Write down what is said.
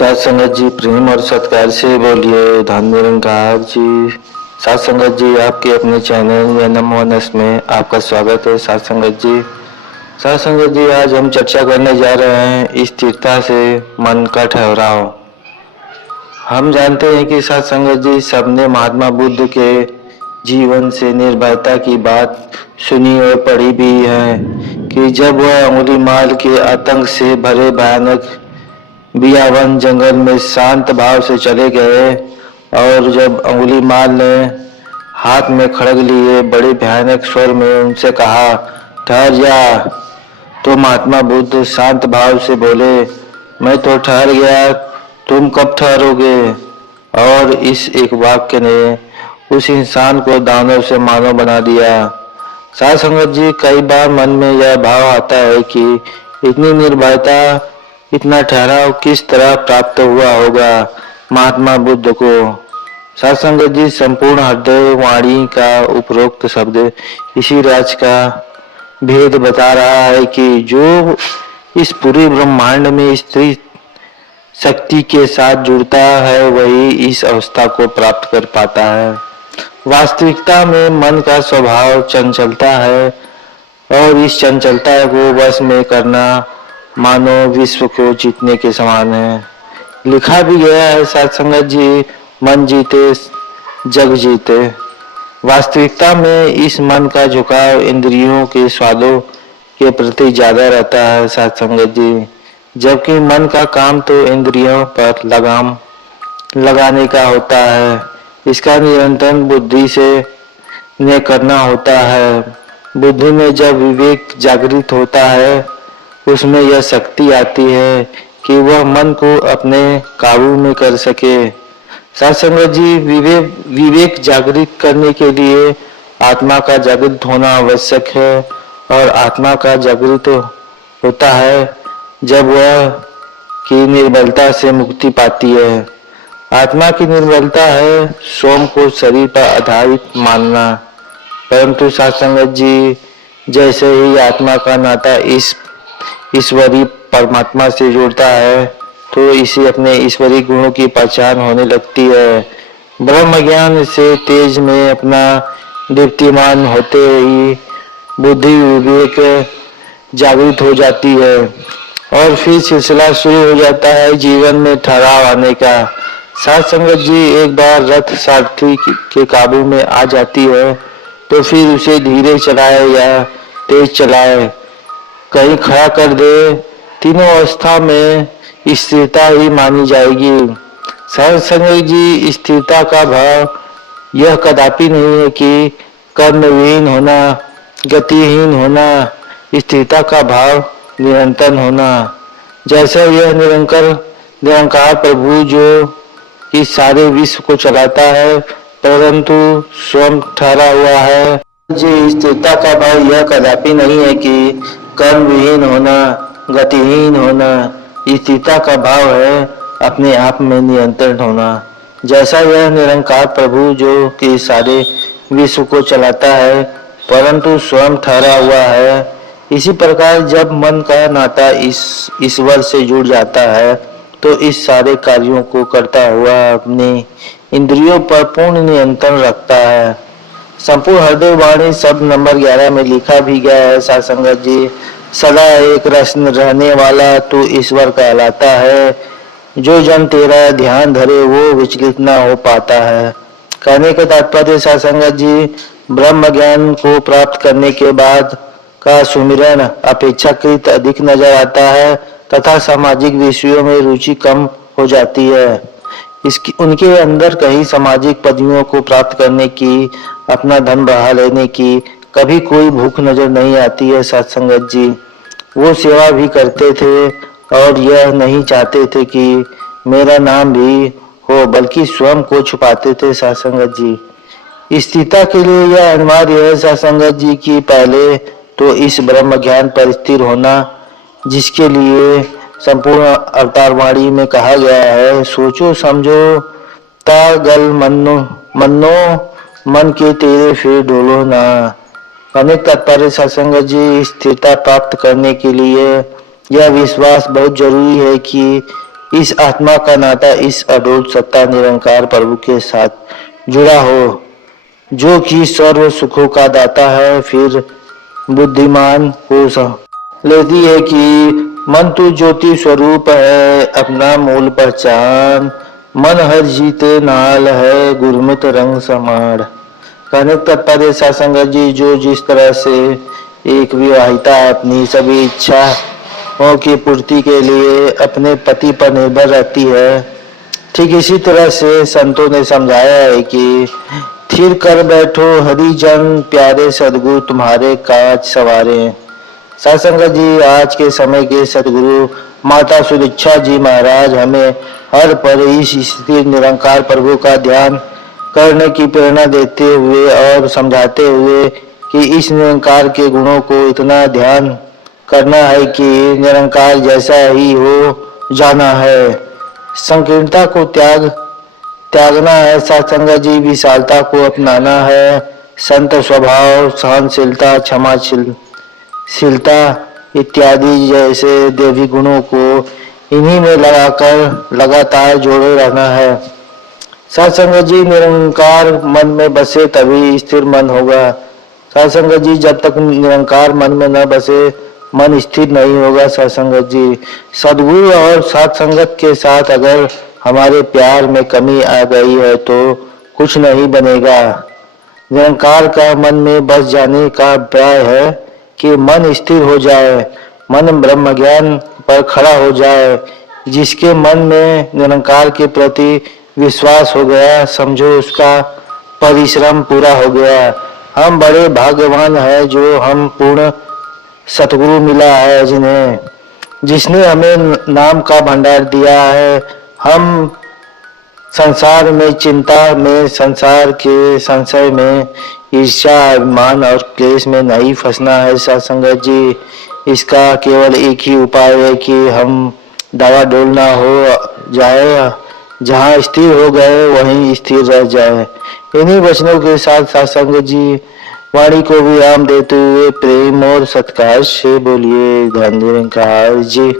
साथ संगत जी प्रेम और सत्कार से बोलिए धन निरंकार जी। साथ संगत जी आपके अपने चैनल या नमो मनस में आपका स्वागत है। साथ संगत जी आज हम चर्चा करने जा रहे हैं स्थिरता से मन का ठहराव। हम जानते हैं कि साथ संगत जी सबने महात्मा बुद्ध के जीवन से निर्भयता की बात सुनी और पढ़ी भी है कि जब वह अंगुली माल के आतंक से भरे भयानक बियावन जंगल में शांत भाव से चले गए और जब अंगुलीमाल ने हाथ में खड़ग लिए बड़े भयानक स्वर में उनसे कहा, ठहर जा, तो महात्मा बुद्ध शांत भाव से बोले, मैं तो ठहर गया, तुम कब ठहरोगे। और इस एक वाक्य ने उस इंसान को दानव से मानव बना दिया। साथ संगत जी कई बार मन में यह भाव आता है कि इतनी निर्भयता इतना ठहराव किस तरह प्राप्त हुआ होगा महात्मा बुद्ध को। साथ संगत जी संपूर्ण हृदय वाणी का उपरोक्त शब्द इसी राज का भेद बता रहा है कि जो इस पूरे ब्रह्मांड में स्त्री शक्ति के साथ जुड़ता है वही इस अवस्था को प्राप्त कर पाता है। वास्तविकता में मन का स्वभाव चंचलता है और इस चंचलता को वश में करना मानो विश्व को जीतने के समान है। लिखा भी गया है साथ संगत जी, मन जीते जग जीते। वास्तविकता में इस मन का झुकाव इंद्रियों के स्वादों के प्रति ज्यादा रहता है साथ संगत जी, जबकि मन का काम तो इंद्रियों पर लगाम लगाने का होता है। इसका नियंत्रण बुद्धि से ने करना होता है। बुद्धि में जब विवेक जागृत होता है उसमें यह शक्ति आती है कि वह मन को अपने काबू में कर सके। साथ संगत जी विवेक जागृत करने के लिए आत्मा का जागृत होना आवश्यक है और आत्मा का जागृत होता है जब वह की निर्बलता से मुक्ति पाती है। आत्मा की निर्बलता है स्वयं को शरीर पर आधारित मानना, परंतु साथ संगत जी जैसे ही आत्मा का नाता इस ईश्वरी परमात्मा से जुड़ता है तो इसे अपने ईश्वरी गुणों की पहचान होने लगती है। ब्रह्म ज्ञान से तेज में अपना दीप्तिमान होते ही बुद्धि विवेक जागृत हो जाती है और फिर सिलसिला शुरू हो जाता है जीवन में ठहराव आने का। साथ संगत जी एक बार रथ सारथी के काबू में आ जाती है तो फिर उसे धीरे चलाए या तेज चलाए, कहीं खड़ा कर दे, तीनों अवस्था में स्थिरता ही मानी जाएगी। साथ संगत जी स्थिरता का भाव यह कदापि नहीं है कि कर्मविहीन होना, गतिहीन होना। स्थिरता का भाव निरंतर होना, जैसा यह निरंकार प्रभु जो इस सारे विश्व को चलाता है परंतु स्वयं ठहरा हुआ है। जी स्थिरता का भाव यह कदापि नहीं है कि कर्म विहीन होना, गतिहीन होना। स्थिरता का भाव है अपने आप में नियंत्रण होना, जैसा यह निरंकार प्रभु जो कि सारे विश्व को चलाता है परंतु स्वयं ठहरा हुआ है। इसी प्रकार जब मन का नाता इस ईश्वर से जुड़ जाता है तो इस सारे कार्यों को करता हुआ अपनी इंद्रियों पर पूर्ण नियंत्रण रखता है। संपूर्ण हृदय वाणी शब्द नंबर 11 में लिखा भी गया है साथ संगत जी, सदा एक रस रहने वाला तू ईश्वर कहलाता है, जो जन तेरा ध्यान धरे वो विचलित न हो पाता है। कहने का तात्पर्य साथ संगत जी ब्रह्म ज्ञान को प्राप्त करने के बाद का सुमिरन अपेक्षाकृत अधिक नजर आता है तथा सामाजिक विषयों में रुचि कम हो जाती है। इसकी उनके अंदर कहीं सामाजिक पदवियों को प्राप्त करने की, अपना धन बढ़ा लेने की कभी कोई भूख नजर नहीं आती है साथ संगत जी। वो सेवा भी करते थे और यह नहीं चाहते थे कि मेरा नाम भी हो, बल्कि स्वयं को छुपाते थे साथ संगत जी। स्थिरता के लिए यह अनिवार्य है साथ संगत जी की पहले तो इस ब्रह्म ज्ञान पर स्थिर होना, जिसके लिए संपूर्ण अवतार वाणी में कहा गया है, सोचो समझो तागल मन्नो मन के तेरे फिर डोलो ना। अनेक तात्पर्य सत्संग जी स्थिरता प्राप्त करने के लिए यह विश्वास बहुत जरूरी है कि इस आत्मा का नाता इस अद्भुत सत्ता निरंकार प्रभु के साथ जुड़ा हो, जो कि सर्व सुखों का दाता है। फिर बुद्धिमान हो लेती है कि मन तू ज्योति स्वरूप है, अपना मूल पहचान। मन हर जीते नाल है, गुरमुत रंग समाड़। कहने का तात्पर्य सत्संग जी, जो जिस तरह से एक विवाहिता अपनी सभी इच्छाओं की पूर्ति के लिए अपने पति पर निर्भर रहती है, ठीक इसी तरह से संतों ने समझाया है कि थिर कर बैठो हरिजन, प्यारे सदगुरु तुम्हारे काज सवारे। सत्संग जी, आज के समय के सदगुरु माता सुदीक्षा जी महाराज हमें हर पर इस स्थिर निरंकार प्रभु का ध्यान करने की प्रेरणा देते हुए और समझाते हुए कि इस निरंकार के गुणों को इतना ध्यान करना है कि निरंकार जैसा ही हो जाना है। संकीर्णता को त्यागना है सत्संग जी, विशालता को अपनाना है। संत स्वभाव, सहनशीलता, क्षमाशीलता इत्यादि जैसे देवी गुणों को इन्हीं में लगाकर लगातार जोड़े रहना है। सत्संग जी, निरंकार मन में बसे तभी स्थिर मन होगा। सत्संग जी, जब तक निरंकार मन में न बसे मन स्थिर नहीं होगा। सत्संग जी, सदगुरु और सत्संगत के साथ अगर हमारे प्यार में कमी आ गई है तो कुछ नहीं बनेगा। निरंकार का मन में बस जाने का उपाय है कि मन स्थिर हो जाए, मन ब्रह्म ज्ञान पर खड़ा हो जाए। जिसके मन में निरंकार के प्रति विश्वास हो गया, समझो उसका परिश्रम पूरा हो गया। हम बड़े भाग्यवान हैं जो हम पूर्ण सतगुरु मिला है, जिसने हमें नाम का भंडार दिया है। हम संसार में चिंता में, संसार के संशय में, ईर्ष्या, अभिमान और क्लेश में नहीं फंसना है। सत्संगत जी, इसका केवल एक ही उपाय है कि हम दवा डोल ना हो जाए, जहाँ स्थिर हो गए वहीं स्थिर रह जाए। इन्हीं वचनों के साथ सत्संग जी वाणी को विराम देते हुए प्रेम और सत्कार से बोलिए धन निरंकार जी।